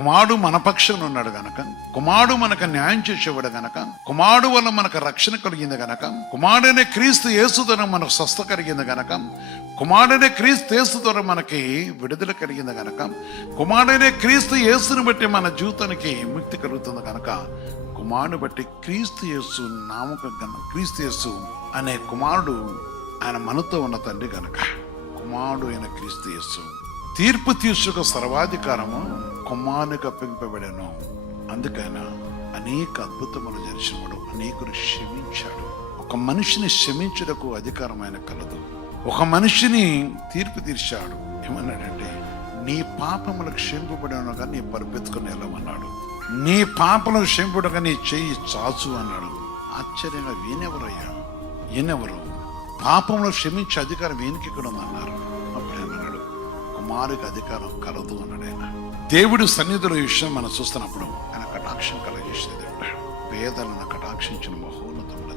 కుమారుడు మన పక్షంలో ఉన్నాడు గనక, కుమారుడు మనకు న్యాయం చేసేవాడు గనక, కుమారుడు వల్ల మనకు రక్షణ కలిగింది గనక, కుమారుడనే క్రీస్తు యేసు ద్వారా మనకు స్వస్థ కలిగింది గనక, కుమారుడనే క్రీస్తు యేసు ద్వారా మనకి విడుదల కలిగింది గనక, కుమారుడనే క్రీస్తు యేసుని బట్టి మన జీవితానికి ముక్తి కలుగుతుంది గనక, కుమారుడు బట్టి క్రీస్తు యేసు నామకం క్రీస్తు యేసు అనే కుమారుడు ఆయన మనతో ఉన్న తండ్రి గనక, కుమారుడు అయిన క్రీస్తు యేసు తీర్పు తీసుకు సర్వాధికారము కుమారునికి అప్పగింపబడెను. అందుకైనా అనేక అద్భుతములు జరిచినవాడు, అనేకులు క్షమించాడు. ఒక మనిషిని క్షమించుటకు అధికారం ఆయన కలదు. ఒక మనిషిని తీర్పు తీర్చాడు. ఏమన్నాడంటే, నీ పాపములకు క్షమింపబడినగా నీ పరిపెత్తుకుని వెళ్ళమన్నాడు. నీ పాపములకు క్షమింపడగా నీ చెయ్యి చాచు అన్నాడు. ఆశ్చర్యంగా ఈయనెవరయ్యా, ఈయనెవరు? పాపములకు క్షమించే అధికారం ఈయనకి ఇక్కడ ఉందన్నారు. అప్పుడు అన్నాడు, కుమారుడికి అధికారం కలదు అన్నాడు. ఆయన దేవుడి సన్నిధిలో విషయం మనం చూస్తున్నప్పుడు ఆయన కటాక్షం కలగజేసే దేవుడు. పేదలను కటాక్షించిన మహోన్నతమైన